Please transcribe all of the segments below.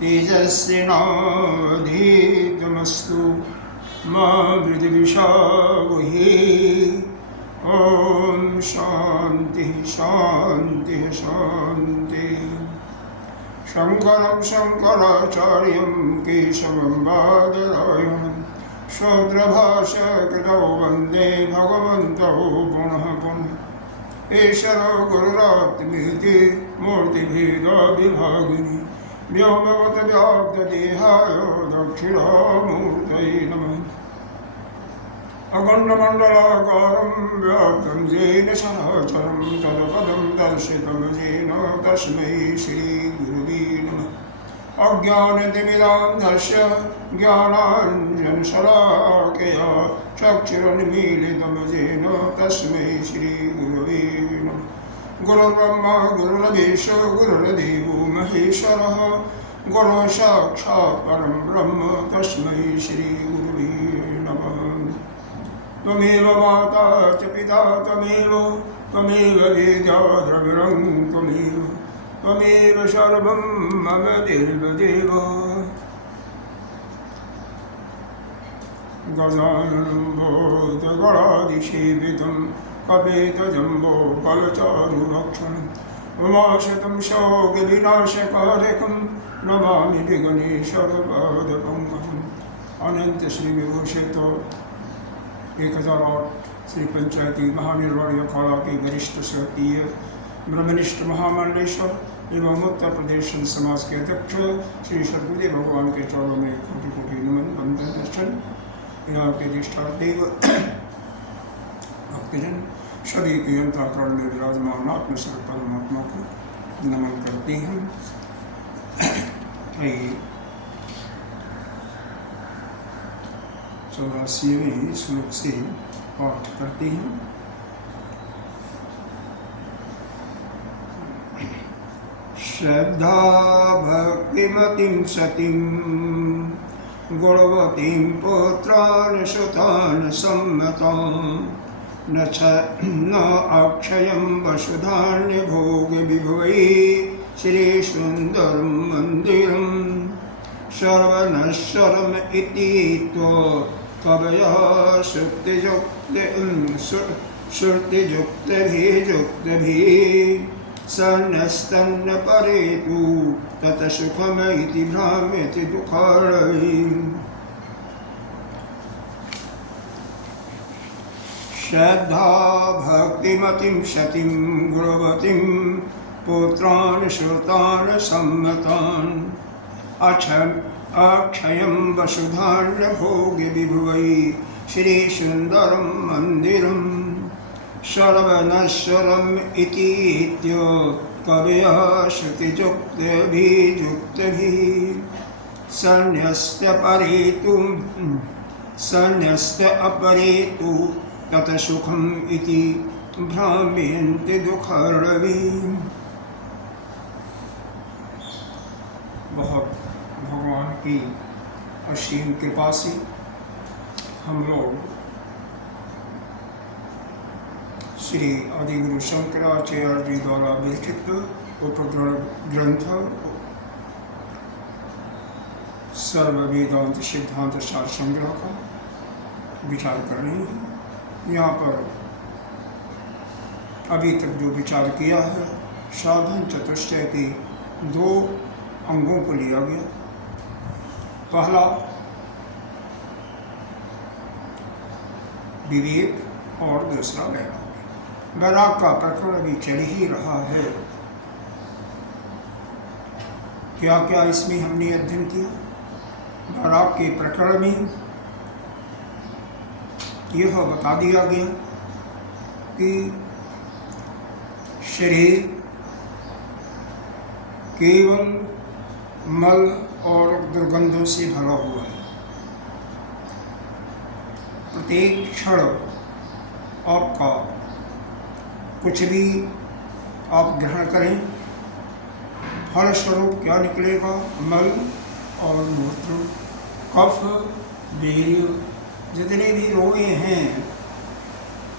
तेजस्विनावधीतमस्तु मा विद्विषावहे। ओम शांति शांति शांति। शंकरं शंकराचार्यं केशवं बादरायणं शूद्रभाष्यकृतौ वन्दे भगवन्तौ पुनः पुनः। ईश्वरो गुरुरात्मेति मूर्तिभेदविभागिनि व्योमवद्व्याप्तदेहाय दक्षिणामूर्तये नमः। अखण्डमण्डलाकारं व्याप्तं येन चराचरं तत्पदं दर्शितं येन तस्मै श्रीगुरुवे नमः। अज्ञानतिमिरान्धस्य ज्ञानाञ्जनशलाकया चक्षुरुन्मीलितं येन तस्मै श्रीगुरुवे नमः। गुरुर्ब्रह्मा गुरुर्विष्णु गुरुर्देवो महेश्वरः गुरुः साक्षात् परं ब्रह्म तस्मै श्रीगुरुवे नमः। त्वमेव माता च पिता त्वमेव वेदा द्रविणं त्वमेव सर्वं मम देवदेव। गजाननं भूतगणाधिसेवितं कपितजम्बो फलचारुभक्षणम् उमाशतं शोकविनाशकारकं नमामि विघ्नेश्वरपादपङ्कजम्। अनंत श्री विभूषित 1008 श्री पंचायती महानिर्वाण अखाड़ा के वरिष्ठ सत्तीय ब्रह्मनिष्ठ महामंडलेश्वर एवं उत्तर प्रदेश समाज के अध्यक्ष श्री सद्गुरुदेव भगवान के चरणों में कोटि कोटि नमन वंदन दर्शन। यहाँ के अधिष्ठादेव भक्तजन सभी के अंतःकरण में विराजमान आत्मस्वरूप परमात्मा को नमन करते हैं। 84वें श्लोक से पाठ करते हैं। श्रद्धा भक्तिमतीं सतीं गुणवतीं पुत्रान् सुतान् सम्मतां न अक्षयं वसुधान्यभोगविभवै श्रीसुन्दरं मन्दिरम् सर्वनश्वरम् इति कवयः श्रुतियुक्तभिः सन्नस्तन्न परेतु तत् सुखमिति भ्राम्यति दुःखालयम्। श्रद्धा भक्तिमतीं सतीं गुणवतीं पुत्रान् सुतान् सम्मतान् अक्षयं वसुधान्यभोगविभवै श्रीसुन्दरं मन्दिरम् सर्वनश्वरम् इति कवयः श्रुतियुक्तभिः सन्न्यस्त अपरेतु तत् सुखम् इति भ्राम्यन्ति दुःखर्णवीम्। बहुत भगवान की असीम कृपा से हम लोग श्री आदिगुरु शंकराचार्य जी द्वारा विरचित उपग्रंथ सर्व वेदांत सिद्धांत सार संग्रह का विचार कर रहे हैं। यहाँ पर अभी तक जो विचार किया है साधन चतुष्टय के 2 अंगों को लिया गया। पहला विवेक और दूसरा वैराग। वैराग का प्रकरण भी चल ही रहा है। क्या क्या इसमें हमने अध्ययन किया? वैराग के प्रकरण में यह बता दिया गया कि शरीर केवल मल और दुर्गंधों से भरा हुआ है। प्रत्येक क्षण आपका कुछ भी आप ग्रहण करें, फलस्वरूप क्या निकलेगा? मल और मूत्र, कफ, वीर्य, जितने भी रोए हैं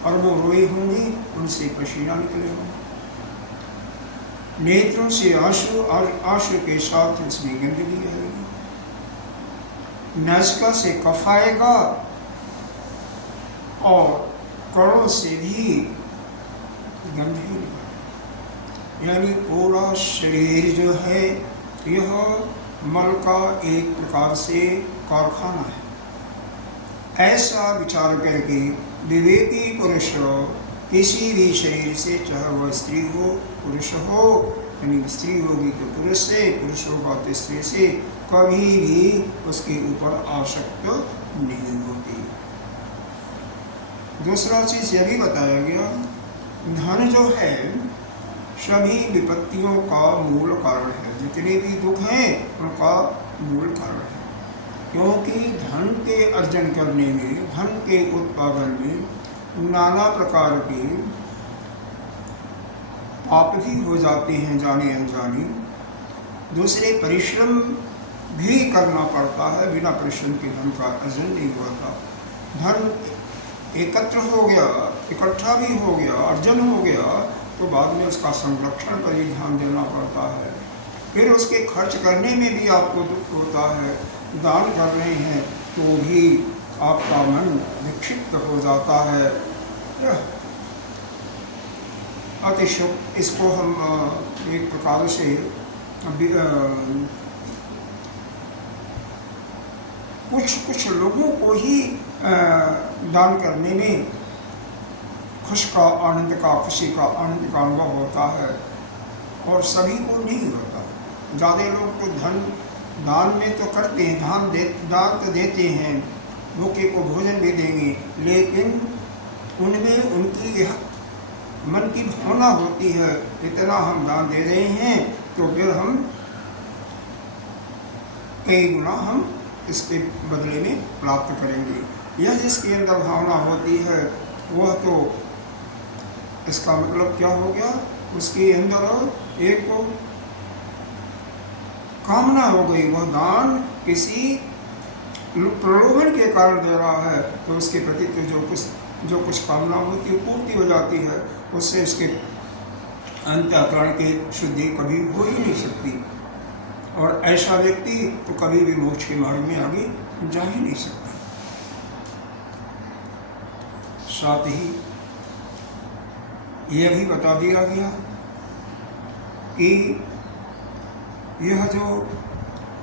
और वो रोए होंगे उनसे पसीना निकलेगा। नेत्रों से आंसू और आंसू के साथ उसमें गंदगी आएगी। नासिका से कफ आएगा और कणों से भी गंध ही निकलेगा। यानी पूरा शरीर जो है यह मल का एक प्रकार से कारखाना है। ऐसा विचार करके विवेकी पुरुष किसी भी शरीर से, चाहे वह स्त्री हो पुरुष हो, यानी स्त्री होगी तो पुरुष से, पुरुष होगा तो स्त्री से, कभी भी उसके ऊपर आसक्त नहीं होती। दूसरा चीज यह भी बताया गया, धन जो है सभी विपत्तियों का मूल कारण है। जितने भी दुख हैं उनका मूल कारण है, क्योंकि धन के अर्जन करने में, धन के उत्पादन में नाना प्रकार के पाप भी हो जाते हैं, जाने अनजाने। दूसरे परिश्रम भी करना पड़ता है, बिना परिश्रम के धन का अर्जन नहीं होता। धन एकत्र हो गया, इकट्ठा भी हो गया, अर्जन हो गया, तो बाद में उसका संरक्षण पर ही ध्यान देना पड़ता है। फिर उसके खर्च करने में भी आपको दुख होता है। दान कर रहे हैं तो भी आपका मन विक्षिप्त हो जाता है। अतिशय इसको हम एक प्रकार से कुछ लोगों को ही दान करने में खुशी का आनंद का अनुभव होता है और सभी को नहीं होता। ज़्यादा लोग तो दान में तो करते हैं, दान तो देते हैं, भूखे को भोजन भी देंगे, लेकिन उनमें उनकी मन की भावना होती है, इतना हम दान दे रहे हैं तो फिर हम कई गुना हम इसके बदले में प्राप्त करेंगे। यह जिसके अंदर भावना होती है वह तो, इसका मतलब क्या हो गया, उसके अंदर एक कामना हो गई। वह दान किसी प्रलोभन के कारण दे रहा है तो उसके प्रति तो जो कुछ कामना होती है पूर्ति हो जाती है, उससे उसके अंतःकरण की शुद्धि कभी हो ही नहीं सकती, और ऐसा व्यक्ति तो कभी भी मोक्ष के मार्ग में आगे जा ही नहीं सकता। साथ ही यह भी बता दिया गया कि यह जो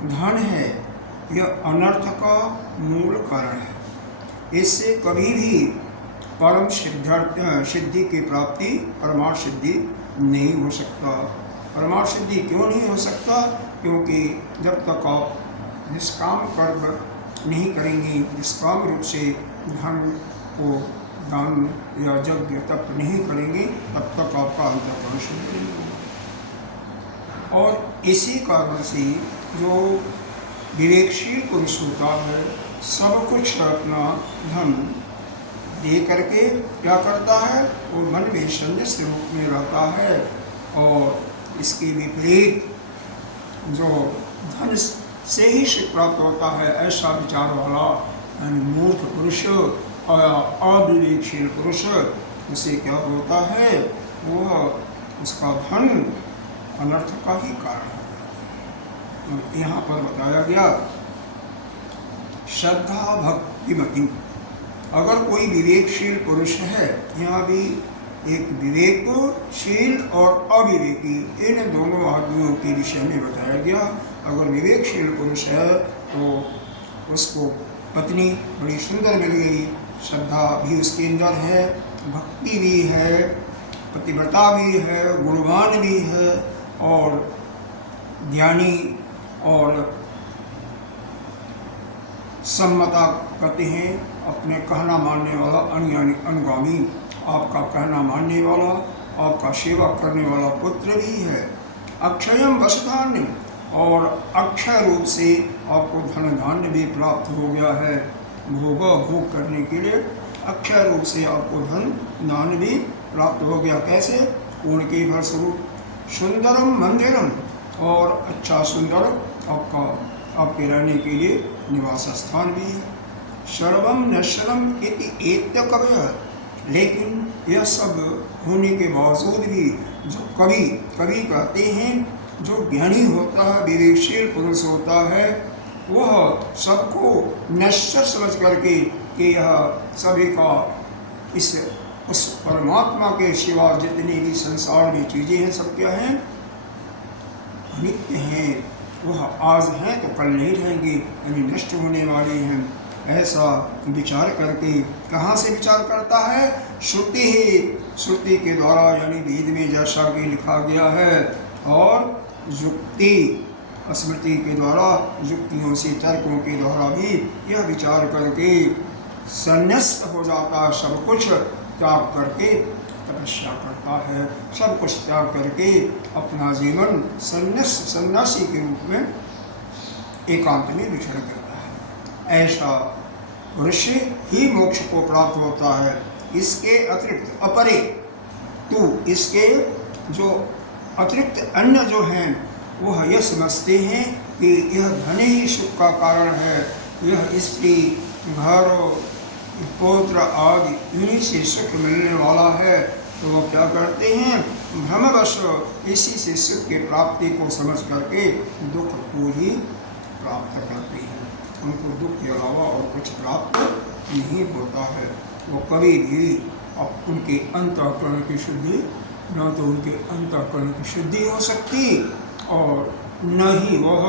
धन है यह अनर्थ का मूल कारण है। इससे कभी भी परम सिद्धि की प्राप्ति, परमार्थ सिद्धि नहीं हो सकता। परमार्थ सिद्धि क्यों नहीं हो सकता? क्योंकि जब तक आप निष्काम कर्म नहीं करेंगे, निष्काम रूप से धन को दान या यज्ञ तप नहीं करेंगे, तब तक आपका अंतःकरण शुद्ध नहीं होगा। और इसी कारण से जो विवेकशील पुरुष होता है सब कुछ अपना धन दे करके क्या करता है, वो मन में संन्यास रूप में रहता है। और इसके विपरीत जो धन से ही सुख प्राप्त होता है, ऐसा विचार वाला मूर्ख पुरुष और अविवेकशील पुरुष, उसे क्या होता है, वह उसका धन अनर्थ का ही कारण है। यहाँ पर बताया गया श्रद्धा भक्तिमती। अगर कोई विवेकशील पुरुष है, यहाँ भी एक विवेकशील और अविवेकी, इन दोनों आदमियों के विषय में बताया गया। अगर विवेकशील पुरुष है तो उसको पत्नी बड़ी सुंदर मिल गई, श्रद्धा भी उसके अंदर है, भक्ति भी है, पतिव्रता भी है, गुणवान भी है, और ज्ञानी और सम्मता कहते हैं अपने कहना मानने वाला, अनुगामी, आपका कहना मानने वाला, आपका सेवा करने वाला पुत्र भी है। अक्षयम वसुधान्यम, और अक्षय रूप से आपको धन धान्य भी प्राप्त हो गया है। भोग करने के लिए अक्षय रूप से आपको धन धान्य भी प्राप्त हो गया। कैसे? पूर्ण के फलस्वरूप। सुंदरम मंदिरम, और अच्छा सुंदर आपके रहने के लिए निवास स्थान भी है। सर्वम नश्वरम इति एत्य कवयः, लेकिन यह सब होने के बावजूद भी जो कवि कहते हैं, जो ज्ञानी होता है, विवेकशील पुरुष होता है, वह सबको नश्वर समझ करके कि यह सभी का उस परमात्मा के सिवा जितनी भी संसार में चीज़ें हैं सब क्या हैं? अनित्य हैं। वह आज हैं तो कल नहीं रहेंगे, यानी नष्ट होने वाले हैं। ऐसा विचार करके कहाँ से विचार करता है? श्रुति के द्वारा, यानी वेद में जैसा कि लिखा गया है, और युक्ति स्मृति के द्वारा, युक्तियों से तर्कों के द्वारा भी यह विचार करके संन्यास्त हो जाता है। सब कुछ त्याग करके तपस्या करता है, सब कुछ त्याग करके अपना जीवन सन्यासी के रूप में एकांत में विचरण करता है। ऐसा पुरुष ही मोक्ष को प्राप्त होता है। इसके अतिरिक्त अपरे तो इसके जो अतिरिक्त अन्य जो हैं वह यह समझते हैं कि यह धन ही सुख का कारण है, यह स्त्री घर पौत्र आदि इन्हीं से सुख मिलने वाला है। तो वो क्या करते हैं? भ्रमवश इसी से सुख की प्राप्ति को समझ करके दुख को ही प्राप्त करते हैं। उनको दुख के अलावा और कुछ प्राप्त नहीं होता है। वो कभी भी अब उनके अंतःकरण की शुद्धि, न तो उनके अंतःकरण की शुद्धि हो सकती और न ही वह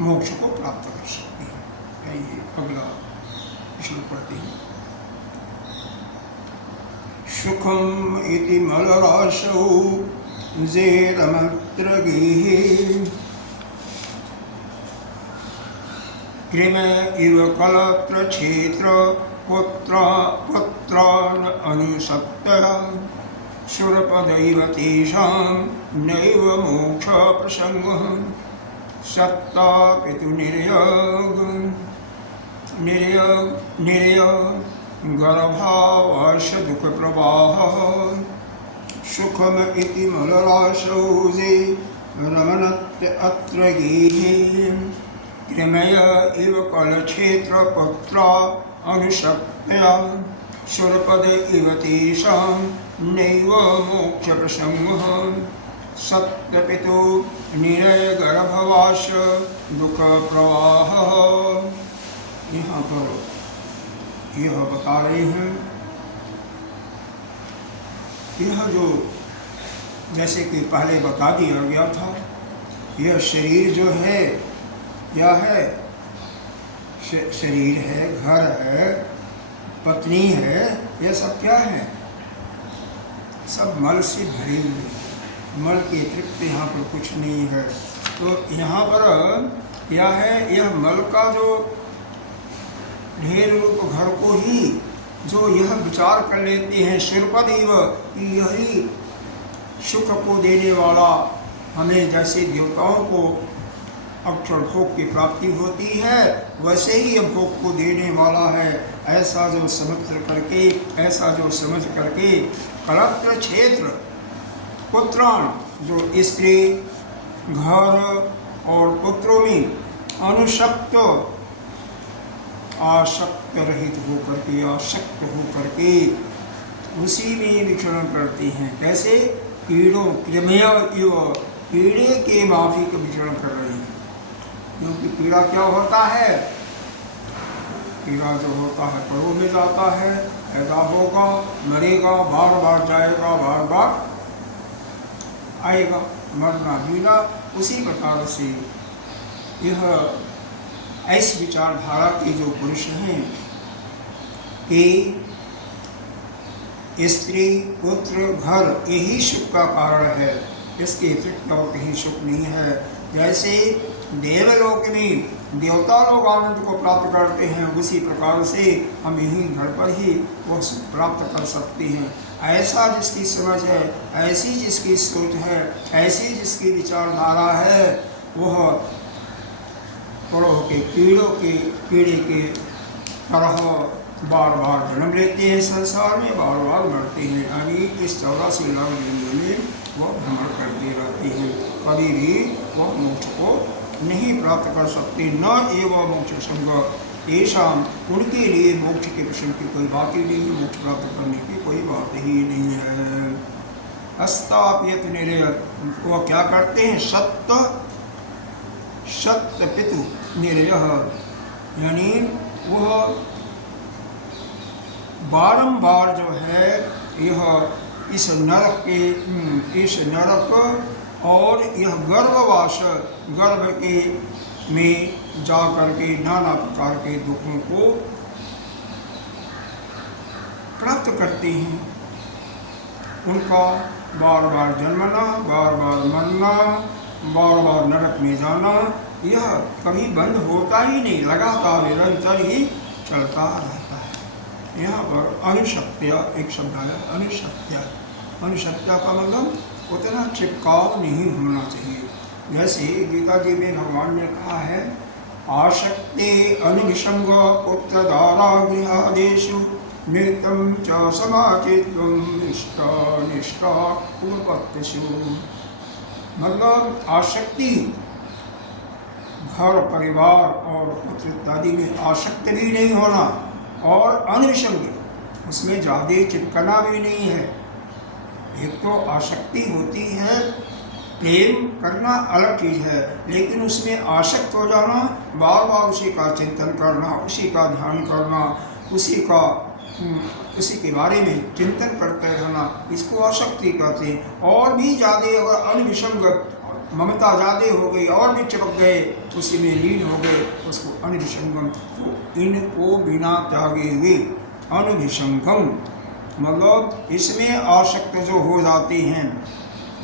मोक्ष को प्राप्त कर सकती है। आइए अगला प्रश्न पढ़ते हैं। सुखम इति मलराशौ जेरमत्र गेहे, कृम इव कलत्र क्षेत्र पुत्रान् अनुसक्तः, सुरपदैव तेषां नैव मोक्ष प्रसंगः, सत्ता पितु निर्यग गर्भावाश दुख प्रवाह, सुखम इति मलराशौ जे रमणत्य अत्र गेहे, कृमय इव कलक्षेत्र पुत्रा अनुशक्तया, सुरपद इव तेषां नैव मोक्ष प्रसंगः, सत्यपितु निरय गर्भवास दुख प्रवाह। यहाँ पर यह बता रहे हैं, यह जो जैसे कि पहले बता दिया गया था, यह शरीर जो है क्या है? शरीर है, घर है, पत्नी है, यह सब क्या है? सब मल से भरे हुए हैं। मल के अतिरिक्त यहाँ पर कुछ नहीं है। तो यहाँ पर क्या है? यह मल का जो ढेर रूप घर को ही जो यह विचार कर लेते हैं शिरपदेव, यही सुख को देने वाला, हमें जैसे देवताओं को अक्षर भोग की प्राप्ति होती है वैसे ही यह भोग को देने वाला है। ऐसा जो समझ करके कलत्र क्षेत्र पुत्रान, जो स्त्री घर और पुत्रों में अनुशक्त आसक्त रहित होकर के, आसक्त होकर के उसी में विचरण करते हैं। कैसे? कीड़ों कृमय इव, कीड़े के माफिक विचरण कर रहे हैं। क्योंकि कीड़ा क्या होता है? कीड़ा जो होता है परों में जाता है, पैदा होगा, मरेगा, बार बार जाएगा, बार बार आएगा, मरना जीना। उसी प्रकार से यह ऐसी विचारधारा के जो पुरुष हैं कि स्त्री पुत्र घर यही सुख का कारण है, इसके अतिरिक्त और कहीं सुख नहीं है। जैसे देवलोक में देवता लोग आनंद को प्राप्त करते हैं, उसी प्रकार से हम यहीं घर पर ही वह सुख प्राप्त कर सकते हैं। ऐसा जिसकी समझ है, ऐसी जिसकी सोच है, ऐसी जिसकी विचारधारा है, वह करोड़ों के कीड़े के तरह बार बार जन्म लेते हैं संसार में, बार बार मरते हैं, यानी इस 84 लाख जन्मों में वह भ्रमण करते रहते हैं। कभी भी वह मोक्ष को नहीं प्राप्त कर सकते। न एवं मोक्ष संग ऐसा, उनके लिए मोक्ष के प्रश्न की कोई बात ही नहीं है, मोक्ष प्राप्त करने की कोई बात ही नहीं है। अस्ताप्यत निर्यत, वह क्या करते हैं? सत्य पितु निर्यः, यानी वह बारंबार जो है यह इस नरक और यह गर्भ के में जा करके नाना प्रकार के दुखों को प्राप्त करते हैं। उनका बार बार जन्मना, बार बार मरना, बार बार नरक में जाना, यह कभी बंद होता ही नहीं, लगातार निरंतर ही चलता रहता है। यहाँ पर अनुशक्त्या एक शब्द आया, अनुशक्त्या का मतलब उतना चिपकाव नहीं होना चाहिए। जैसे गीता जी में भगवान ने कहा है, आशक्ते अनुविसंग पुत्रदारा गृहादेषु नित्यं च समाचित्वं निष्ठा पूर्वपत्यसु। मतलब आसक्ति, घर परिवार और पुत्र इत्यादि में आसक्त भी नहीं होना, और अनिसंग, उसमें ज़्यादा चिपकना भी नहीं है। एक तो आसक्ति होती है, प्रेम करना अलग चीज़ है, लेकिन उसमें आसक्त हो जाना, बार बार उसी का चिंतन करना, उसी का ध्यान करना, उसी के बारे में चिंतन करते रहना, इसको आसक्ति कहते हैं। और भी ज़्यादा अगर अनिसंग, ममता ज़्यादा हो गई और भी चिपक गए, उसी में लीन हो गए, उसको अनिसंगम। तो इनको बिना त्यागे हुए अनिसंगम, मतलब इसमें आसक्त जो हो जाते हैं,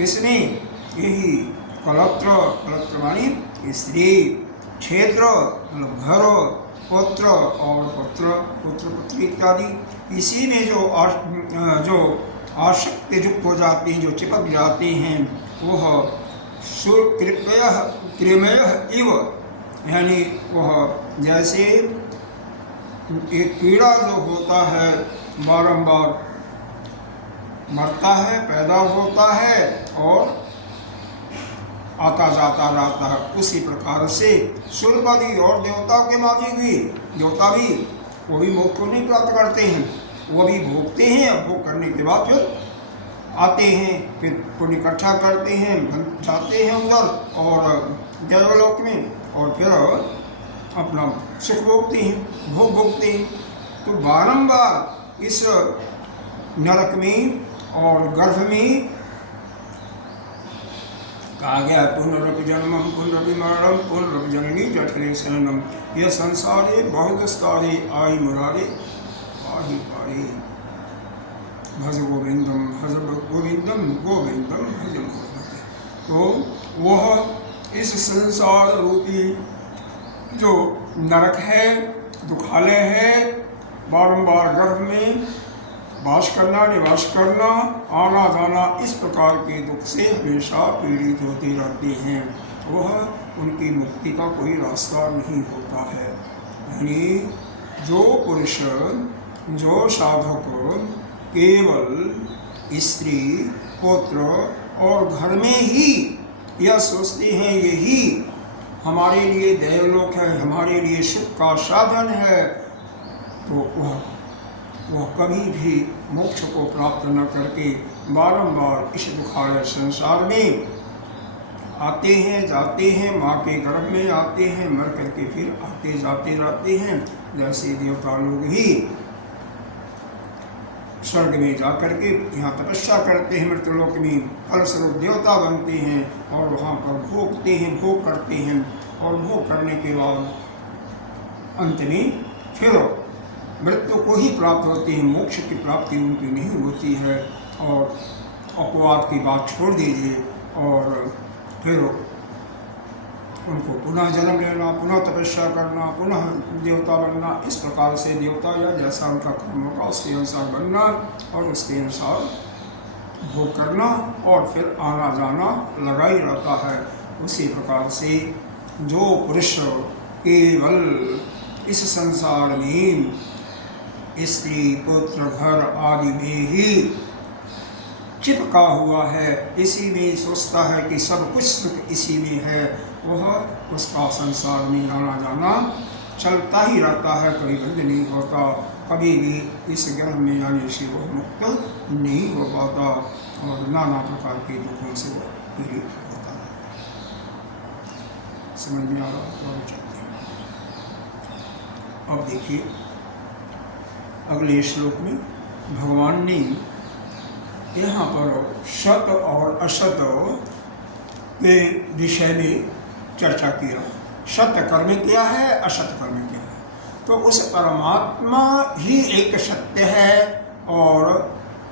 इसमें यही कलत्र मानी स्त्री, क्षेत्र मतलब घर, पुत्र और पुत्री इत्यादि, इसी में जो आसक्त युक्त हो जाते हैं, जो चिपक जाते हैं, वह कृमय इव, यानी वह जैसे एक कीड़ा जो होता है बारंबार मरता है, पैदा होता है और आता जाता रहता है, उसी प्रकार से सुरपति और देवताओं के माध्यम भी, देवता भी वो भी मोक्ष को नहीं प्राप्त करते हैं, वो भी भोगते हैं। भोग करने के बाद फिर आते हैं, फिर पुण्य इकट्ठा करते हैं, जाते हैं उधर और देवलोक में, और फिर अपना सुख भोगते हैं, भोग भोगते हैं। तो बारंबार इस नरक में और गर्भ में कहा गया, पुनरपि जन्मम पुनरपि मरणम पुनरपि जननी जठरे शयनम, यह संसारे बहुत सारे आई मुरारे पाही पारी, भज गोविंदम भज गोविंदम गोविंदम भज गोविंदम। तो वह इस संसार रूपी जो नरक है, दुखालय है, बारंबार गर्भ में वास करना, निवास करना, आना जाना, इस प्रकार के दुख से हमेशा पीड़ित होते रहते हैं। वह उनकी मुक्ति का कोई रास्ता नहीं होता है। यानी जो पुरुष, जो साधक केवल स्त्री, पुत्र और घर में ही यह सोचते हैं यही हमारे लिए देवलोक है, हमारे लिए सुख का साधन है, तो वह कभी भी मोक्ष को प्राप्त न करके बारंबार इस दुखालय संसार में आते हैं, जाते हैं, माँ के गर्भ में आते हैं, मर करके फिर आते जाते रहते हैं। जैसे देवता लोग ही स्वर्ग में जा करके यहाँ तपस्या करते हैं, मृत्युलोक में फलस्वरूप देवता बनते हैं और वहाँ पर भोगते हैं, भोग करते हैं, और भोग करने के बाद अंत में फिर मृत्यु को ही प्राप्त होती है, मोक्ष की प्राप्ति उनकी नहीं होती है। और अपवाद की बात छोड़ दीजिए, और फिर उनको पुनः जन्म लेना, पुनः तपस्या करना, पुनः देवता बनना, इस प्रकार से देवता या जैसा उनका कर्म होगा उसके अनुसार बनना और उसके अनुसार भोग करना और फिर आना जाना लगा ही रहता है। उसी प्रकार से जो पुरुष केवल इस संसार में स्त्री पुत्र घर आदि में ही चिपका हुआ है, इसी में सोचता है कि सब कुछ सुख इसी में है, वह उसका संसार में आना जाना चलता ही रहता है, कभी बंद नहीं होता, कभी भी इस ग्रह में आने से वह मुक्त नहीं हो पाता और नाना प्रकार के दुखों से वह पीड़ित होता है। समझ में आ रहा है? चलते हैं। अब देखिए अगले श्लोक में भगवान ने यहाँ पर सत और असत के विषय में चर्चा किया। सत कर्म क्या है, असत कर्म क्या है। तो उस परमात्मा ही एक सत्य है और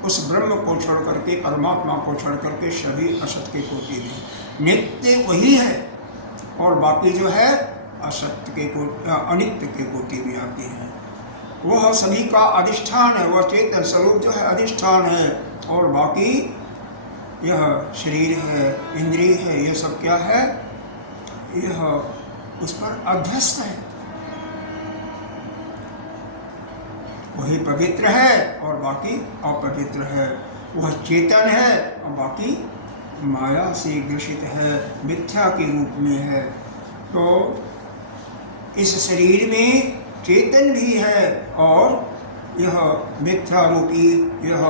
उस ब्रह्म को छोड़ करके, परमात्मा को छोड़ करके सभी असत के कोटि में नित्य वही है और बाकी जो है असत्य के अनित्य के कोटि में आते हैं। वह सभी का अधिष्ठान है, वह चेतन स्वरूप जो है अधिष्ठान है और बाकी यह शरीर है, इंद्रिय है, यह सब क्या है, यह उस पर अध्यस्त है। वही पवित्र है और बाकी अपवित्र है। वह चेतन है और बाकी माया से ग्रसित है, मिथ्या के रूप में है। तो इस शरीर में चेतन भी है और यह मिथ्या रूपी यह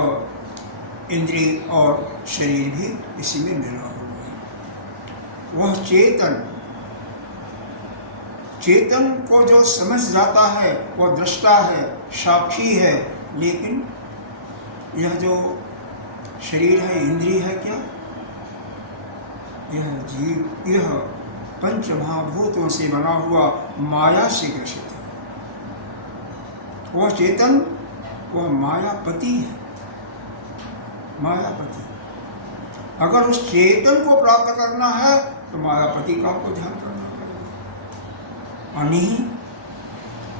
इंद्रिय और शरीर भी इसी में मिला हुआ है। वह चेतन को जो समझ जाता है वह दृष्टा है, साक्षी है, लेकिन यह जो शरीर है, इंद्रिय है, क्या यह जीव, यह पंच महाभूतों से बना हुआ माया से ग्रसित है। वह चेतन, वह मायापति है, मायापति। अगर उस चेतन को प्राप्त करना है तो मायापति का आपको ध्यान करना पड़ेगा। और नहीं,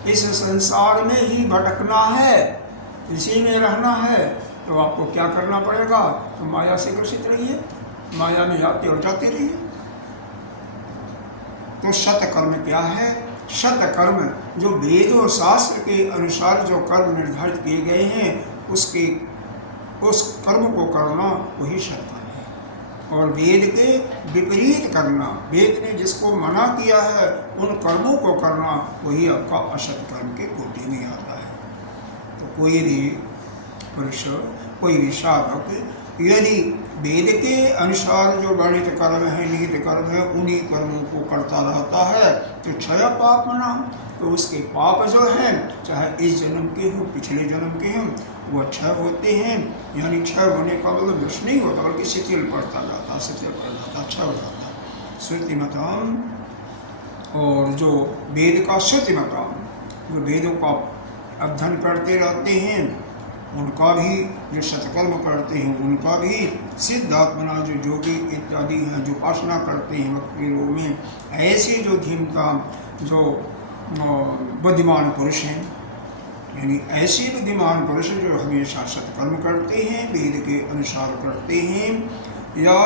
इस संसार में ही भटकना है, इसी में रहना है, तो आपको क्या करना पड़ेगा, तो माया से ग्रसित रहिए, माया में जाते और जाते रहिए। तो सतकर्म क्या है? सतकर्म जो वेद और शास्त्र के अनुसार जो कर्म निर्धारित किए गए हैं उस कर्म को करना वही सत्कर्म है। और वेद के विपरीत करना, वेद ने जिसको मना किया है उन कर्मों को करना, वही आपका असत्कर्म के कोटि में आता है। तो कोई भी पुरुष, कोई भी साधक यदि वेद के अनुसार जो वर्णित कर्म है, निहित कर्म है, उन्हीं कर्मों को करता रहता है तो क्षय पाप मना, तो उसके पाप जो हैं, चाहे इस जन्म के हों, पिछले जन्म के हों, वो क्षय होते हैं। यानी क्षय होने का मतलब नष्ट नहीं होता, बल्कि शिथिल पड़ता जाता, शिथिल पड़ जाता, क्षय हो जाता। श्रुतिमताम, और जो वेद का श्रुतिमताम, जो वेदों का अध्ययन करते रहते हैं, उनका भी, जो सत्कर्म करते हैं उनका भी, सिद्धात्मना जो योगी इत्यादि हैं, जो उपासना करते हैं भक्ति योग में, ऐसे जो धीमता, जो बुद्धिमान पुरुष हैं, यानी ऐसे बुद्धिमान पुरुष जो हमेशा सत्कर्म करते हैं, वेद के अनुसार करते हैं, या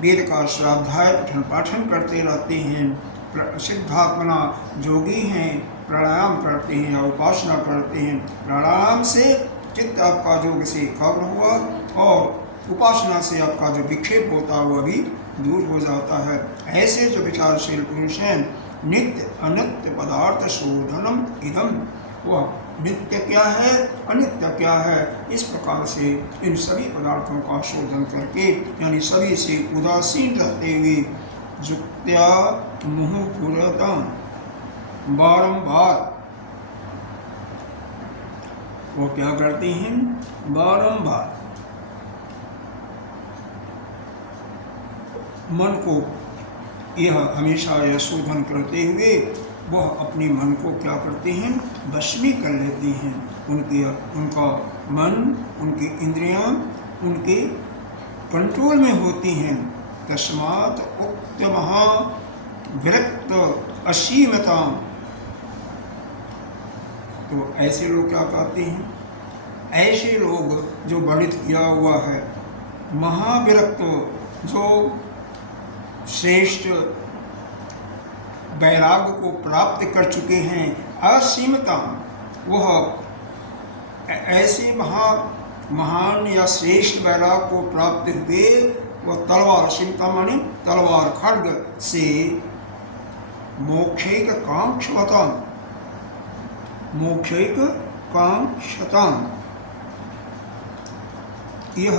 वेद का स्वाध्याय पठन पाठन करते रहते हैं, सिद्धात्मना योगी हैं, प्राणायाम करते हैं या उपासना करते हैं, प्राणायाम से चित्त आपका योग से एकाग्र हुआ और उपासना से आपका जो विक्षेप होता है वह भी दूर हो जाता है। ऐसे जो विचारशील पुरुष हैं, नित्य अनित्य पदार्थ शोधनम इदम, वह नित्य क्या है, अनित्य क्या है, इस प्रकार से इन सभी पदार्थों का शोधन करके, यानी सभी से उदासीन रहते हुए, जुक्त्या मुहुर्पूर्वतम, बारंबार वो क्या करते हैं, बारंबार मन को यह हमेशा यह शोधन करते हुए वह अपने मन को क्या करते हैं, वश में कर लेते हैं। उनका मन, उनकी इंद्रियां उनके कंट्रोल में होती हैं। तस्मात् उक्तमः विरक्त असीमता। तो ऐसे लोग क्या कहते हैं? ऐसे लोग जो वर्णित किया हुआ है, महाविरक्त, जो श्रेष्ठ वैराग्य को प्राप्त कर चुके हैं, असीमता, वह ऐसे महान या श्रेष्ठ वैराग्य को प्राप्त हुए, वह तलवार, असीमता माने तलवार, खड्ग से मोक्षैक कांक्षता, मोक्षैक कांक्षता, यह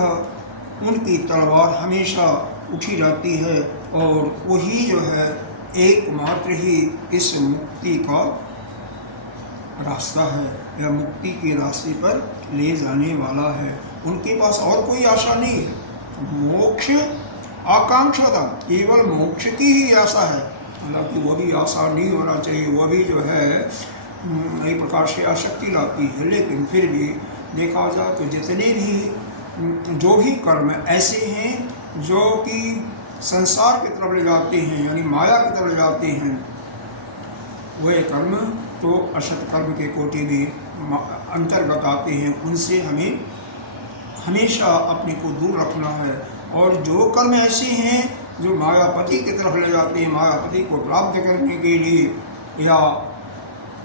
उनकी तलवार हमेशा उठी रहती है और वही जो है एकमात्र ही इस मुक्ति का रास्ता है, या मुक्ति के रास्ते पर ले जाने वाला है। उनके पास और कोई आशा नहीं है। मोक्ष आकांक्षा था, केवल मोक्ष की ही आशा है। हालांकि वह भी आशा नहीं होना चाहिए, वह भी जो है एक प्रकार से आसक्ति लाती है। लेकिन फिर भी देखा जाए तो जितने भी जो भी कर्म ऐसे हैं जो कि संसार की तरफ ले जाते हैं, यानी माया की तरफ ले जाते हैं, वह कर्म तो असत कर्म के कोटि में अंतर्गत आते हैं। उनसे हमें हमेशा अपने को दूर रखना है। और जो कर्म ऐसे हैं जो मायापति की तरफ ले जाते हैं, मायापति को प्राप्त करने के लिए या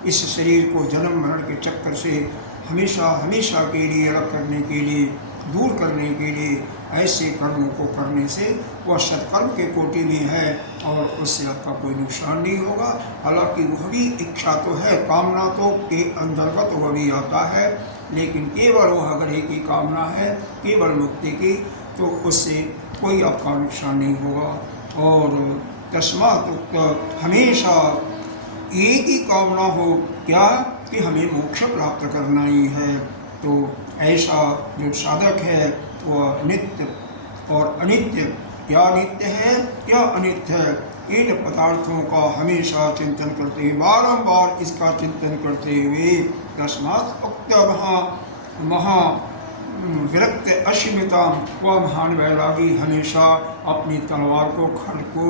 इस शरीर को जन्म मरण के चक्कर से हमेशा हमेशा के लिए अलग करने के लिए, दूर करने के लिए, ऐसे कर्मों को करने से वह सत्कर्म के कोटि में है और उससे आपका कोई नुकसान नहीं होगा। हालांकि वह भी इच्छा तो है, कामना तो के अंतर्गत वह भी आता है, लेकिन केवल वह अगर एक ही कामना है केवल मुक्ति की, तो उससे कोई आपका नुकसान नहीं होगा। और तस्मात् हमेशा एक ही कामना हो, क्या कि हमें मोक्ष प्राप्त करना ही है। तो ऐसा जो साधक है वह नित्य और अनित्य, क्या नित्य है क्या अनित्य है, इन पदार्थों का हमेशा चिंतन करते हुए, बारंबार इसका चिंतन करते हुए, तस्मात् उक्त महा विरक्त असीमिता, वह महान वैरागी हमेशा अपनी तलवार को, खड्ग को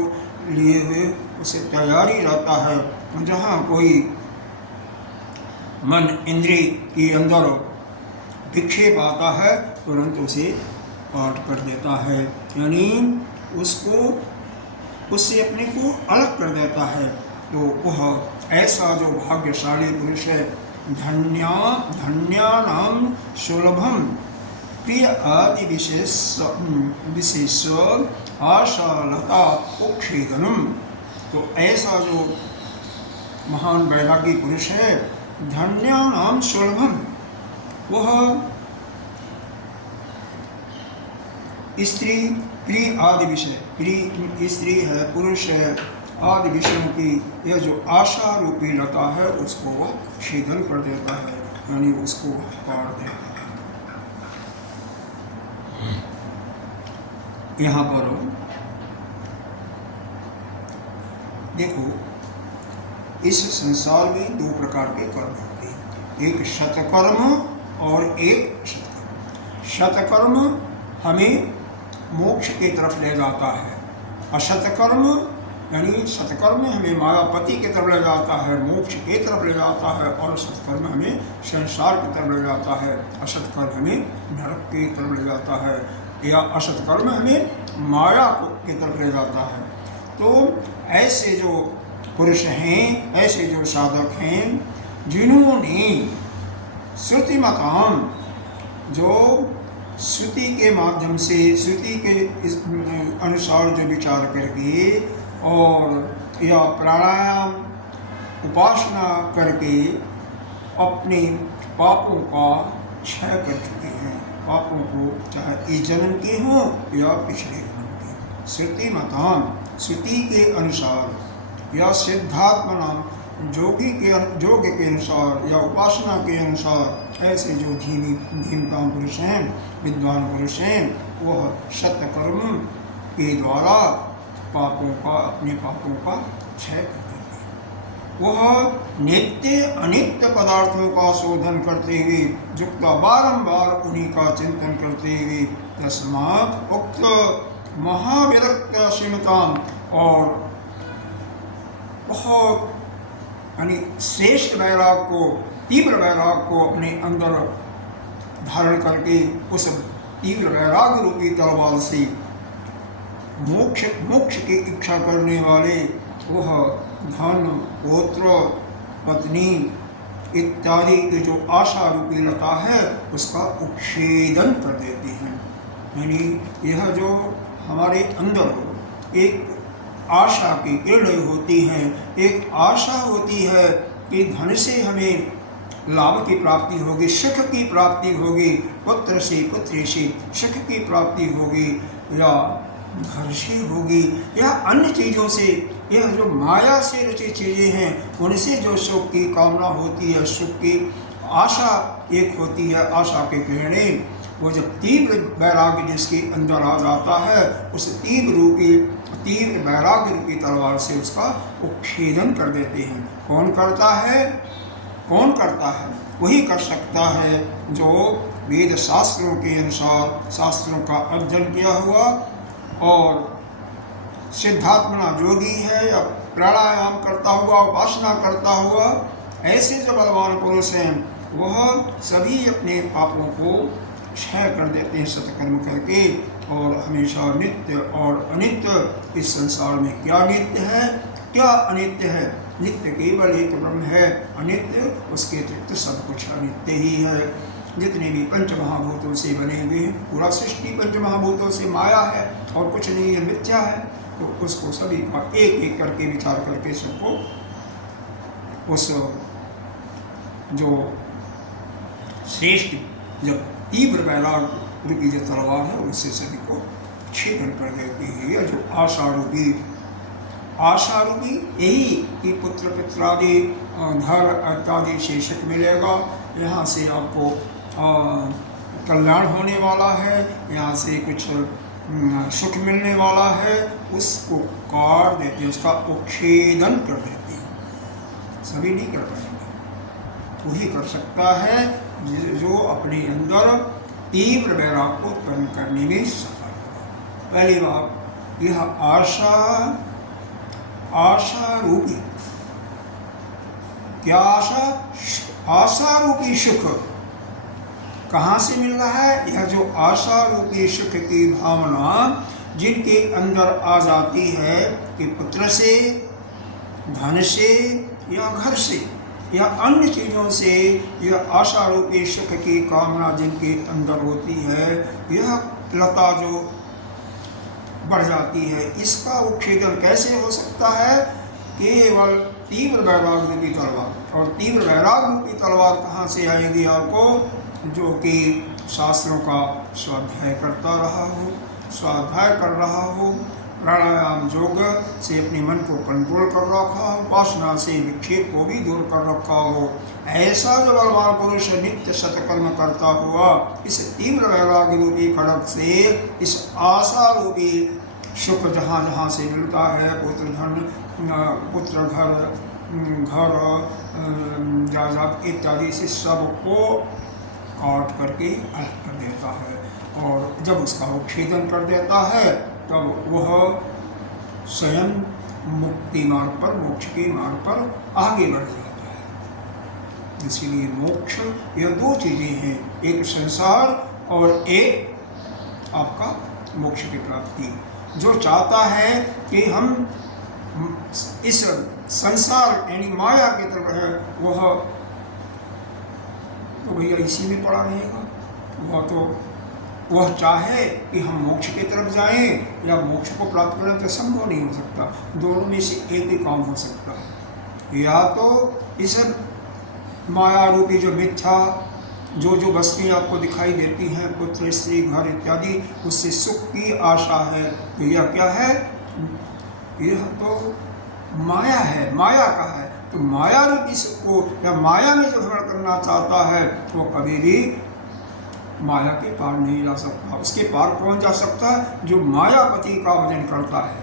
लिए हुए उसे तैयारी रहता है। जहाँ कोई मन इंद्रिय के अंदर विक्षेप आता है तुरंत उसे पाठ कर देता है, यानी उससे अपने को अलग कर देता है। तो वह ऐसा जो भाग्यशाली पुरुष है, धन्यानाम सुलभम प्रिय आदि विशेष आशालता उक्षेदनम। तो ऐसा जो महान वैरागी पुरुष है, धन्यानाम सुलभम, वह स्त्री, प्रिय आदि विषय, प्रिय स्त्री है, पुरुष है, आदि विषयों की यह जो आशा रूपी लता है उसको वह छेदन कर देता है, यानी उसको काट देता है। यहाँ पर देखो, इस संसार में दो प्रकार के कर्म होते हैं, एक शतकर्म और एक असत्कर्म। शतकर्म हमें मोक्ष की तरफ ले जाता है, असत्कर्म यानी सत्कर्म हमें मायापति की तरफ ले जाता है, मोक्ष की तरफ ले जाता है, और सत्कर्म हमें संसार की तरफ ले जाता है, असत्कर्म हमें नरक की तरफ ले जाता है, या असत्कर्म हमें माया की तरफ ले जाता है। तो ऐसे जो पुरुष हैं, ऐसे जो साधक हैं, जिन्होंने श्रुतिमताम, जो श्रुति के माध्यम से, श्रुति के अनुसार जो विचार करके और या प्राणायाम उपासना करके अपने पापों का क्षय कर चुके हैं, पापों को चाहे इस जन्म के हों या पिछले जन्म के। श्रुति मतान, श्रुति के अनुसार या सिद्धात्म नाम, योग्य के अनुसार या उपासना के अनुसार, ऐसे जो धीमताम पुरुष हैं, विद्वान पुरुष हैं, वह सत्कर्म के द्वारा पापों का, अपने पापों का क्षय करते हैं। वह नित्य अनित्य पदार्थों का शोधन करते हुए, युक्त बारंबार उन्हीं का चिंतन करते हुए, तस्मात् उक्त महाविरक्त सीमताम, और बहुत यानी श्रेष्ठ वैराग को, तीव्र वैराग को अपने अंदर धारण करके उस तीव्र वैराग रूपी तलवार से मोक्ष की इच्छा करने वाले वह धन, पुत्र, पत्नी इत्यादि की जो आशा रूपी लता है उसका उच्छेदन कर देती हैं। यानी यह जो हमारे अंदर एक आशा की किरण होती हैं, एक आशा होती है कि धन से हमें लाभ की प्राप्ति होगी, सुख की प्राप्ति होगी, पुत्र से, पुत्री से सुख की प्राप्ति होगी, या घर से होगी, या अन्य चीज़ों से, यह जो माया से रची चीज़ें हैं उनसे जो सुख की कामना होती है, सुख की आशा एक होती है, आशा के किरणें, वो जब तीव्र वैराग्य जिसके अंदर आ जाता है उस तीव्र वैराग्य रूपी तलवार से उसका उच्छेदन कर देते हैं। कौन करता है? कौन करता है? वही कर सकता है जो वेद शास्त्रों के अनुसार शास्त्रों का अध्ययन किया हुआ और सिद्धात्मना योगी है, या प्राणायाम करता हुआ, उपासना करता हुआ, ऐसे जो बलवान पुरुष हैं वह सभी अपने पापों को क्षय कर देते हैं सत्कर्म करके, और हमेशा नित्य और अनित्य इस संसार में क्या नित्य है, क्या अनित्य है? नित्य केवल एक ब्रह्म है, अनित्य उसके अतिरिक्त सब कुछ अनित्य ही है। जितने भी पंच महाभूतों से बने हुए हैं, पूरा सृष्टि पंच महाभूतों से माया है और कुछ नहीं है, मिथ्या है। तो उसको सभी का एक एक करके विचार करके सबको उस जो श्रेष्ठ जब तीव्र वैराग रूपी जो तलवार है उससे सभी को छेदन कर देती है। यह जो आशा रूपी यही कि पुत्र पुत्रादि घर इत्यादि से सुख मिलेगा, यहाँ से आपको कल्याण होने वाला है, यहाँ से कुछ सुख मिलने वाला है, उसको काट देते हैं, उसका उच्छेदन कर देते हैं। सभी नहीं कर पाएंगे, वही कर सकता है जो अपने अंदर तीव्र वैराग को उत्पन्न करने में सफल होगा। पहली बात यह आशा रूपी, क्या आशा? आशा रूपी सुख कहाँ से मिल रहा है? यह जो आशा रूपी सुख की भावना जिनके अंदर आ जाती है कि पुत्र से, धन से, या घर से, या अन्य चीज़ों से, यह आशा रूपी सुख की कामना जिनके अंदर होती है, यह लता जो बढ़ जाती है, इसका उच्छेदन कैसे हो सकता है? केवल तीव्र वैराग रूपी तलवार। और तीव्र वैराग रूपी तलवार कहाँ से आएगी आपको? जो कि शास्त्रों का स्वाध्याय करता रहा हो, स्वाध्याय कर रहा हो, प्राणायाम योग से अपने मन को कंट्रोल कर रखा हो, उपासना से विक्षेप को भी दूर कर रखा हो, ऐसा जो बलवान पुरुष नित्य सत्कर्म करता हुआ इस तीव्र वैराग्य रूपी खड़ग से इस आशा रूपी सुख जहाँ जहाँ से मिलता है, पुत्र धन, पुत्र घर जायदाद इत्यादि से सबको काट करके अलग कर देता है। और जब उसका उच्छेदन कर देता है तब वह स्वयं मुक्ति मार्ग पर, मोक्ष के मार्ग पर आगे बढ़ जाता है। इसीलिए मोक्ष यह दो चीज़ें हैं, एक संसार और एक आपका मोक्ष की प्राप्ति। जो चाहता है कि हम इस संसार यानी माया की तरफ है, वह तो भैया इसी में पड़ा रहेगा। वह चाहे कि हम मोक्ष की तरफ जाएं या मोक्ष को प्राप्त करें तो संभव नहीं हो सकता। दोनों में से एक ही काम हो सकता है। या तो इस माया रूपी जो मिथ्या जो वस्तुएं आपको दिखाई देती हैं, पुत्र, स्त्री, घर इत्यादि, उससे सुख की आशा है, तो यह क्या है? यह तो माया है, माया का है। तो माया रूपी सुख को या माया में जो भ्रमण करना चाहता है वो कभी भी माया के पार नहीं जा सकता। उसके पार कौन जा सकता है? जो मायापति का भजन करता है।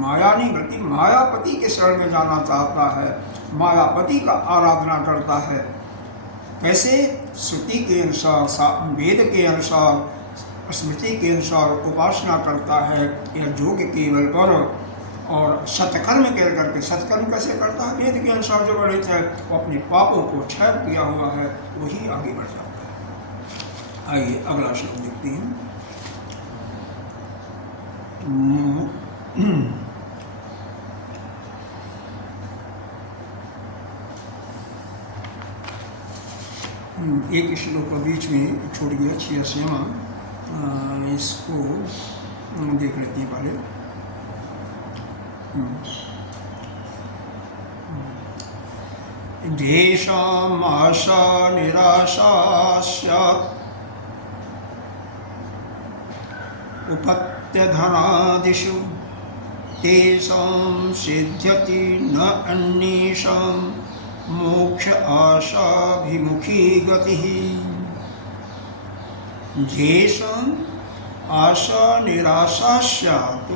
माया नहीं बल्कि मायापति के शरण में जाना चाहता है, मायापति का आराधना करता है। कैसे? श्रुति के अनुसार, वेद के अनुसार, स्मृति के अनुसार उपासना करता है या योग के बल पर और सत्कर्म कर करके, सत्कर्म कैसे करता है? वेद के अनुसार जो गणित है वो अपने पापों को क्षय किया हुआ है, वही आगे बढ़ जाता है। आइए अगला श्लोक देखते हैं। एक श्लोक का बीच में छूट गया, 86वां, इसको देख लेते हैं पहले। येषाम् आशा निराशा स्यात् उपत्यधनादिषु तेषां सिद्ध्यति न अन्येषां मोक्ष आशाभिमुखी गतिः। येषाम् आशा निराशा स्यात्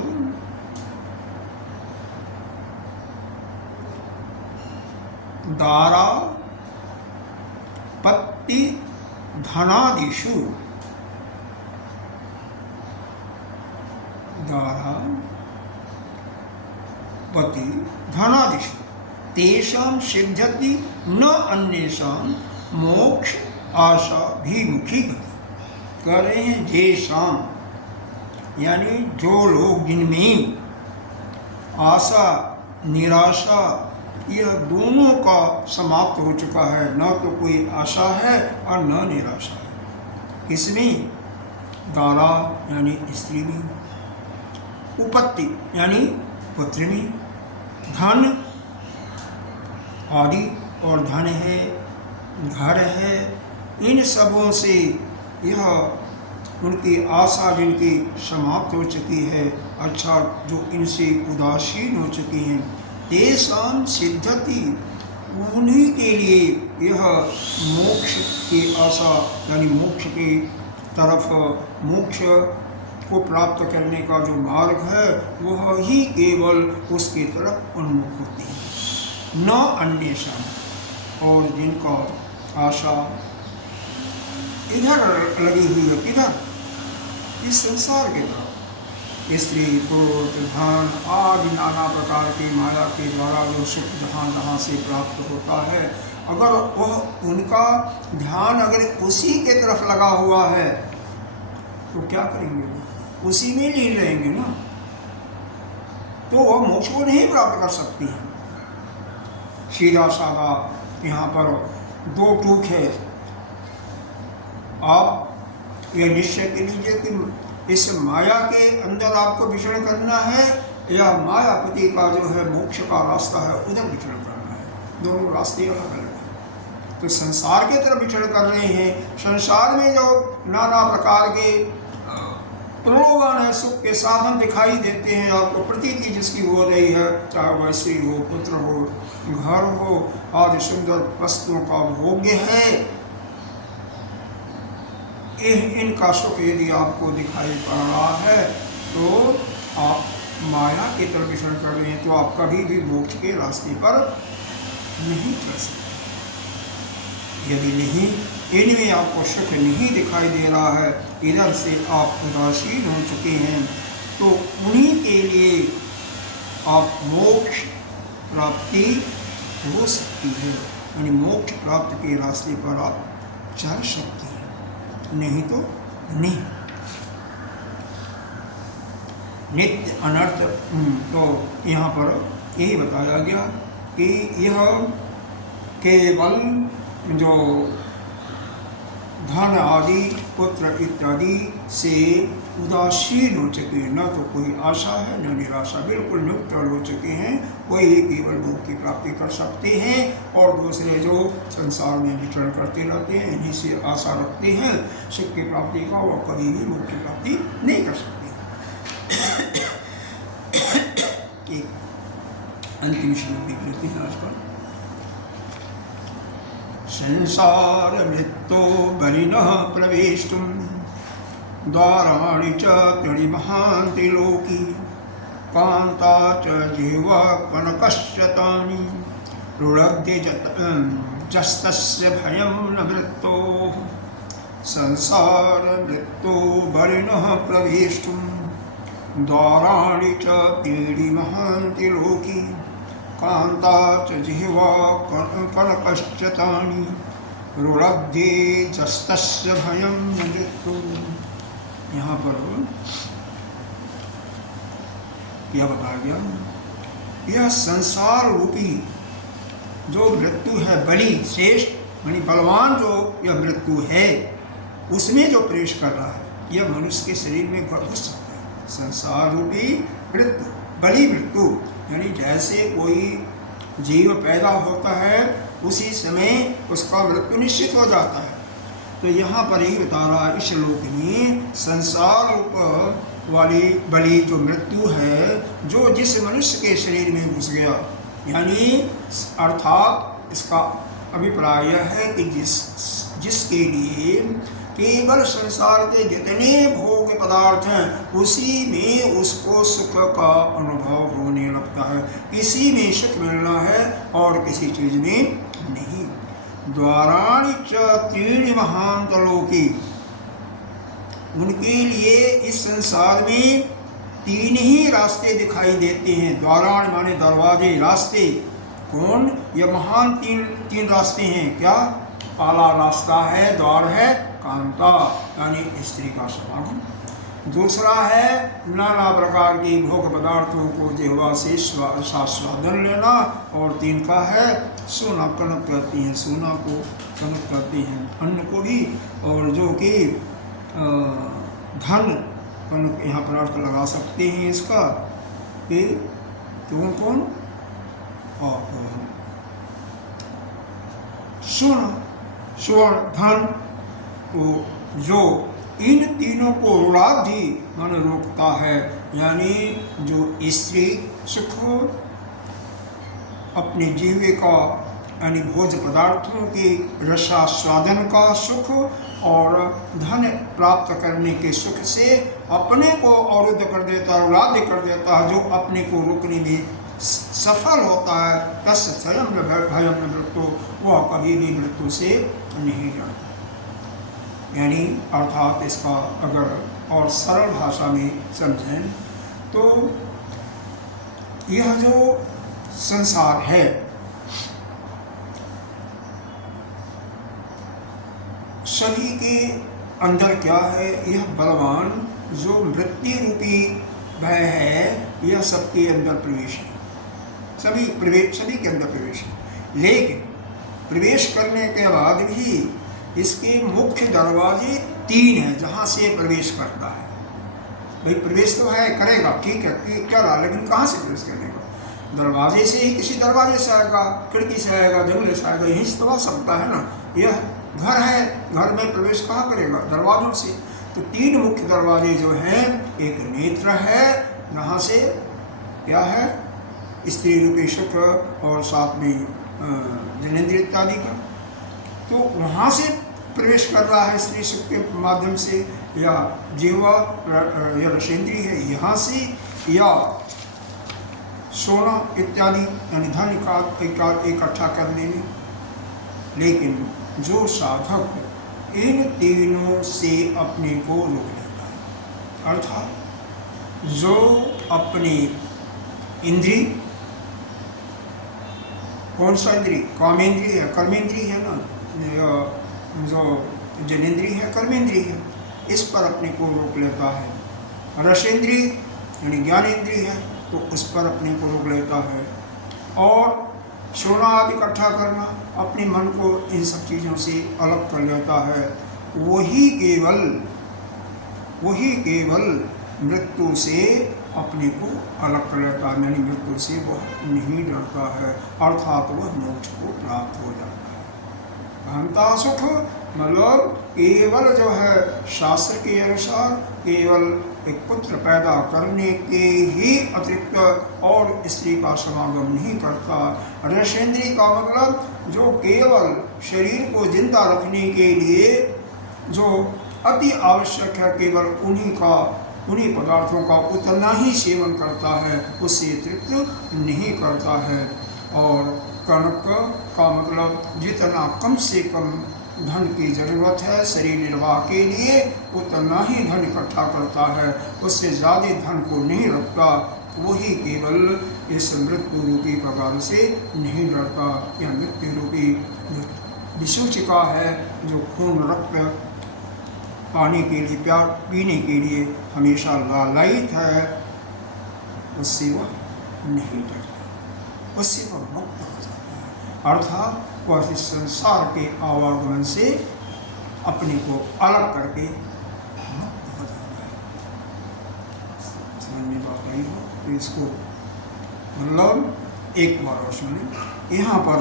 दारा पत्ति धनादिषु, दारा पति धनादिषु तेषां सिद्ध्यति न अन्येषां मोक्ष आशा भिमुखी गति। कह रहे हैं जेषां, यानी जो लोग जिनमें आशा निराशा यह दोनों का समाप्त हो चुका है, न तो कोई आशा है और न निराशा है। इसमें दारा यानी स्त्री में, उपत्ति यानी पुत्र में, धन आदि और धन है, घर है, इन सबों से यह उनकी आशा जिनकी समाप्त हो चुकी है, अच्छा जो इनसे उदासीन हो चुकी हैं, तेषां सिद्ध्यति, उन्हीं के लिए यह मोक्ष की आशा यानी मोक्ष की तरफ, मोक्ष को प्राप्त करने का जो मार्ग है वह ही केवल उसकी तरफ उन्मुख होती है, न अन्येषां। और जिनका आशा इधर लगी हुई है, किधर? इस संसार के तरफ, स्त्री पुत्र धन आदि नाना प्रकार की माया के द्वारा जो सुख जहाँ से प्राप्त होता है, अगर वह उनका ध्यान अगर उसी के तरफ लगा हुआ है तो क्या करेंगे? उसी में लीन रहेंगे ना, तो वह मोक्ष को नहीं प्राप्त कर सकती हैं। सीधा साधा यहाँ पर दो टूक है। आप यह निश्चय कर लीजिए कि इस माया के अंदर आपको विचरण करना है या मायापति का जो है मोक्ष का रास्ता है उधर विचरण करना है। दोनों रास्ते अलग अलग हैं। तो संसार के तरफ विचरण कर रहे हैं। संसार में जो नाना प्रकार के प्रलोभन है, सुख के साधन दिखाई देते हैं, आपको प्रतीति जिसकी हो रही है, चाहे वह स्त्री हो, पुत्र हो, घर हो, आदि सुंदर वस्तुओं का भोग्य है, इनका सुख यदि आपको दिखाई पड़ रहा है तो आप माया की तरफ विचरण कर रहे हैं, तो आप कभी भी मोक्ष के रास्ते पर नहीं चल सकते। यदि नहीं, इनमें आपको सुख नहीं दिखाई दे रहा है, इधर से आप उदासीन हो चुके हैं, तो उन्हीं के लिए आप मोक्ष प्राप्ति हो सकती है, यानी मोक्ष प्राप्ति के रास्ते पर आप चल सकते हैं, नहीं तो नहीं। नित्य अनर्थ, तो यहाँ पर यही बताया गया कि यह केवल जो धन आदि पुत्र इत्यादि से उदासीन हो चुके हैं, न तो कोई आशा है न निराशा, बिल्कुल न्यूट्रल हो चुके हैं, वही केवल मोक्ष की प्राप्ति कर सकते हैं। और दूसरे जो संसार में विचरण करते रहते हैं, इन्हीं से आशा रखते हैं सुख की प्राप्ति का, वो कभी भी मोक्ष की प्राप्ति नहीं कर सकते। एक अंतिम श्लोक देख लेते हैं आज पर। संसार मृत्यो बलिनः प्रवेष्टुं द्वाराणि च त्रीणि लोकी कांता च जीवा कनकस्य तानि रुणग्धे जस्तस्य भयं न मृत्योः। संसार मृत्यो बलिनः प्रवेष्टुं द्वाराणि च त्रीणि महान्ति लोकी कांता च जिह्वा कनकश्च तानि रुलब्धे जस्तस्य भयं न मृत्यु। यहाँ पर यह बताया गया, यह संसार रूपी जो मृत्यु है, बलि श्रेष्ठ यानी बलवान जो यह मृत्यु है, उसमें जो प्रवेश कर रहा है, यह मनुष्य के शरीर में घुस सकता है। संसार रूपी मृत्यु, बलि मृत्यु यानी जैसे कोई जीव पैदा होता है उसी समय उसका मृत्यु निश्चित हो जाता है। तो यहाँ पर ही बता रहा इस श्लोक में संसार रूप वाली बलि जो मृत्यु है, जो जिस मनुष्य के शरीर में घुस गया, यानी अर्थात इसका अभिप्राय यह है कि जिसके लिए केवल संसार के जितने भोग पदार्थ हैं उसी में उसको सुख का अनुभव होने लगता है, किसी में सुख मिलना है और किसी चीज में नहीं। द्वाराणि च त्रीणि महान्त लोकी, उनके लिए इस संसार में तीन ही रास्ते दिखाई देते हैं। द्वाराण माने दरवाजे, रास्ते। कौन? ये महान तीन रास्ते हैं। क्या? पहला रास्ता है, द्वार है कांता यानी स्त्री का समागम। दूसरा है नाना प्रकार के भोग पदार्थों को जिह्वा से स्वादन लेना। और तीन का है सोना, कनक कहती हैं, सोना को कनक कहती हैं, अन्न को भी। और जो कि धन, कनक यहाँ पर अर्थ लगा सकते हैं इसका कि कौन कौन? स्वर्ण, धन को, जो इन तीनों को रुणाधि मन रोकता है, यानी जो स्त्री सुख, अपने जीविका यानी भोज पदार्थों के रसास्वादन का सुख और धन प्राप्त करने के सुख से अपने को अवरुद्ध कर देता है, रुणाधि कर देता है। जो अपने को रोकने में सफल होता है, तस्य स्वयं भयं न मृत्यु, वह कभी भी मृत्यु से नहीं डरता। यानी अर्थात इसका अगर और सरल भाषा में समझें तो यह जो संसार है, सभी के अंदर क्या है? यह बलवान जो मृत्यु रूपी भय है, यह सबके अंदर प्रवेश है। सभी के अंदर प्रवेश है। लेकिन प्रवेश करने के बाद भी इसके मुख्य दरवाजे तीन हैं जहाँ से प्रवेश करता है। भाई प्रवेश तो है, करेगा, ठीक है, क्या रहा, लेकिन कहाँ से प्रवेश करेगा? दरवाजे से ही, किसी दरवाजे से आएगा, खिड़की से आएगा, जंगले से आएगा, यहीं से तो आ सकता है ना। यह घर है, घर में प्रवेश कहाँ करेगा? दरवाजों से। तो तीन मुख्य दरवाजे जो हैं, एक नेत्र है जहाँ से क्या है? स्त्री रूपी सुख और साथ में जनेंद्रिय इत्यादि का, तो वहाँ से प्रवेश कर रहा है स्त्री सुख के माध्यम से, या जिह्वा या रसेंद्रिय है यहाँ से, या सोना इत्यादि यानी धन का इकट्ठा करने में। लेकिन जो साधक इन तीनों से अपने को रोक लेता है, अर्थात जो अपने इंद्रिय, कौन सा इंद्रिय? कामेंद्रिय है, कर्मेंद्रिय है ना, जो जनेंद्रिय है, कर्मेंद्रिय है, इस पर अपने को रोक लेता है। रसेंद्रिय यानी ज्ञानेंद्रिय है, तो उस पर अपने को रोक लेता है। और सोना आदि इकट्ठा करना, अपने मन को इन सब चीज़ों से अलग कर लेता है। वही केवल मृत्यु से अपने को अलग कर लेता है, यानी मृत्यु से वह नहीं डरता है, अर्थात वह मोक्ष को प्राप्त हो जाता है। अहंता सुख मतलब केवल जो है शास्त्र के अनुसार केवल एक पुत्र पैदा करने के ही अतिरिक्त और स्त्री का समागम नहीं करता। रसेंद्रिय का मतलब जो केवल शरीर को जिंदा रखने के लिए जो अति आवश्यक है, केवल उन्हीं पदार्थों का उतना ही सेवन करता है, उससे अतिरिक्त नहीं करता है। और कनक का मतलब जितना कम से कम धन की जरूरत है शरीर निर्वाह के लिए, उतना ही धन इकट्ठा करता है, उससे ज़्यादा धन को नहीं रखता। वही केवल इस मृत्यु रूपी प्रकार से नहीं डरता। यह मृत्यु रूपी जो विसूचिका है, जो खून रक्त पाने के लिए, प्यार पीने के लिए हमेशा लालायित है, उससे वह नहीं डरता, उससे वह मुक्त हो जाता है। अर्थात वह इस संसार के आवागमन से अपने को अलग करके मुक्त हो जाता है। समझ में बात आई हो तो इसको मतलब एक बार और सुने। यहाँ पर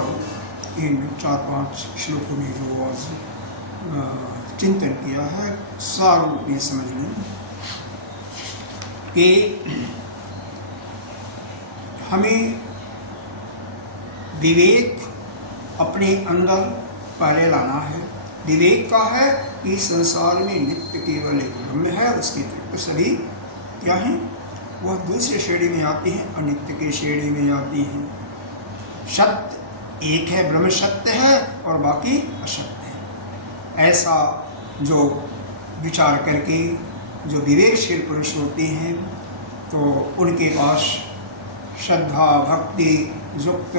इन 4-5 श्लोकों में जो आज चिंतन किया है, सार रूप में समझ लें कि हमें विवेक अपने अंदर पहले लाना है। विवेक का है कि संसार में नित्य केवल एक ब्रह्म है, उसकी तो सभी क्या हैं, वह दूसरे श्रेणी में आती हैं, अनित्य के श्रेणी में आती हैं। सत्य एक है, ब्रह्म सत्य है और बाकी असत्य है। ऐसा जो विचार करके जो विवेकशील पुरुष होते हैं, तो उनके पास श्रद्धा भक्ति युक्त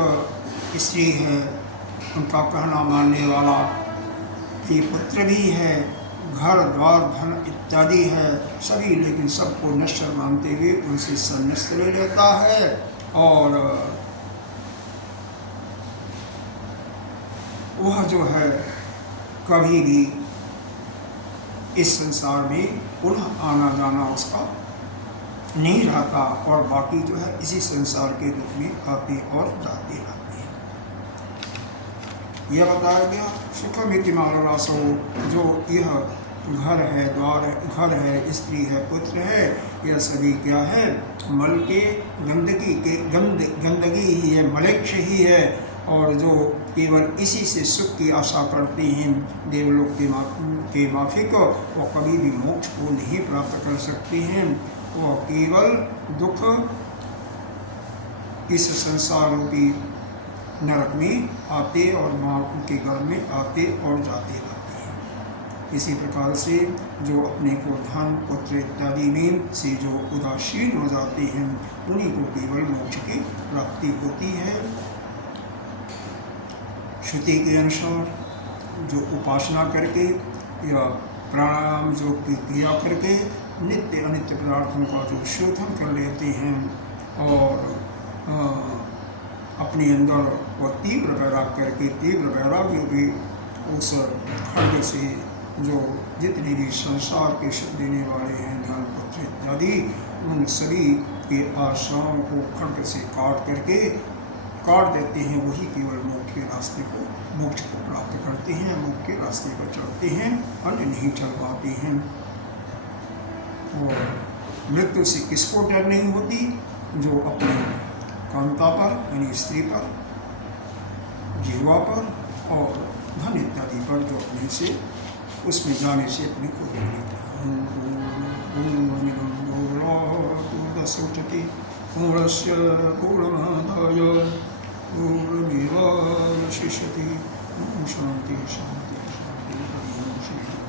स्त्री है, उनका कहना मानने वाला भी पुत्र भी है, घर द्वार धन इत्यादि है सभी, लेकिन सबको नश्वर मानते हुए उनसे संन्यास ले लेता है। और वह जो है कभी भी इस संसार में पुनः आना जाना उसका नहीं रहता, और बाकी जो है इसी संसार के दुख में आते और जाते रहते हैं। यह बताया गया सुखमिति मानवासो, जो यह घर है, द्वार है, घर है, स्त्री है, पुत्र है, यह सभी क्या है, मल के गंदगी ही है, मलेच्छ ही है, और जो केवल इसी से सुख की आशा करते हैं देवलोक के माफिक, वो कभी भी मोक्ष को नहीं प्राप्त कर सकते हैं। वो केवल दुख इस संसार रूपी नरक में आते और माँ के घर में आते और जाते रहते हैं। इसी प्रकार से जो अपने को धन पुत्र इत्यादि में से जो उदासीन हो जाते हैं, उन्हीं को केवल मोक्ष की प्राप्ति होती है। श्रुति के अनुसार जो उपासना करके या प्राणायाम जो की क्रिया करके नित्य अनित्य पदार्थों का जो शोधन कर लेते हैं और अपने अंदर वह तीव्र वैराग करके, तीव्र वैराग्य भी उस खड्ग से जो जितने भी संसार के सुख देने वाले हैं, धन पुत्र इत्यादि, उन सभी के आशाओं को खड्ग से काट देते हैं। वही केवल मोक्ष के रास्ते को, मोक्ष को प्राप्त करते हैं, मोक्ष के रास्ते पर चलते हैं, अन्य नहीं चल पाते हैं। और मृत्यु से किसको डर नहीं होती? जो अपने कांता पर यानी स्त्री पर, जीवा पर और धन इत्यादि पर जो अपने से उसमें जाने से अपने को रोक लेता है। पूर्णस्य पूर्णमादाय पूर्णमेवावशिष्यते। शांति शांति शांति।